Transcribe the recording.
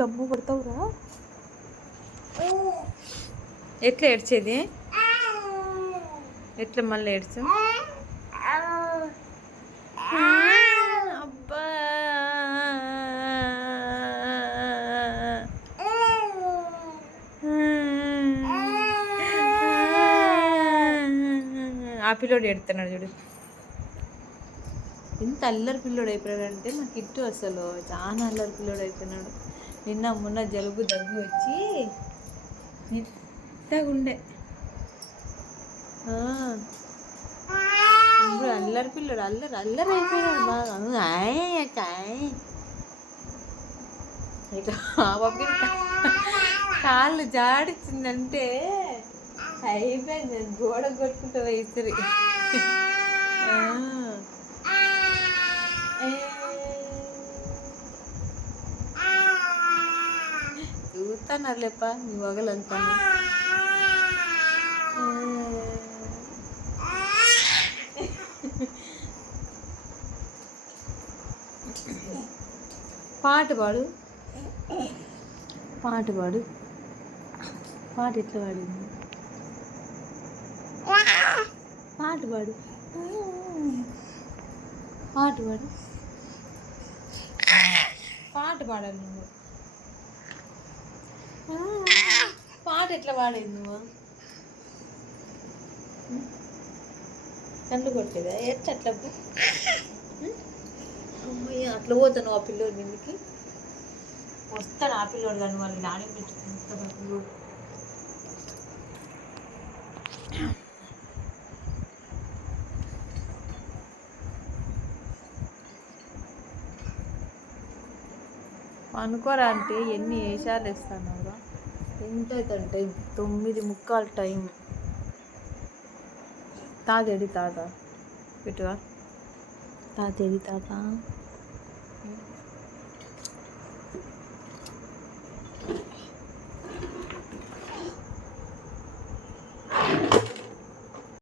డబ్బు పడతావురా. ఎట్లా ఏడ్చేది? ఎట్లా మళ్ళీ ఏడ్చు? అబ్బా. ఆ పిల్లోడు ఎడుతున్నాడు చూడు. ఇంత అల్లరి పిల్లోడు అయిపోయాడంటే మా కిట్టు అసలు. చాలా అల్లరి పిల్లోడు అయిపోయినాడు. నిన్న మొన్న జలుబు దగ్గు వచ్చి మెత్తగా ఉండే ఇప్పుడు అల్లరి పిల్లోడు అల్లరి అల్లరి అయిపోయినాడు బాగా. ఆయ్ ఆయ్. ఇక కాళ్ళు జాడిచ్చిందంటే అయిపోయింది. గోడ కొట్టుకుంటా ఆ. చూస్తానర్లేప్ప నీ వగలంతా పాట పాడు పాట పాడు పాట ఎట్లా పాడింది పాట పాడు పాట పాడు పాట పాడాలి నువ్వు పాట ఎట్లా పాడేది నువ్వు? కళ్ళు కొట్టేదా? ఎట్లా అట్లా అమ్మయ్య అట్లా పోతాను ఆ పిల్లోడి మీదకి వస్తాడు ఆ పిల్లోడు కానీ వాళ్ళు నాని పెట్టుకుంటాడు ఆ పిల్లోడు. అనుకోరా అంటే ఎన్ని వేషాలు వేస్తాను. ఎంత అవుతుంది టైం తొమ్మిది ముక్కాలు టైం. తాతేడి తాత. పెట్టువా తాతేడి తాత.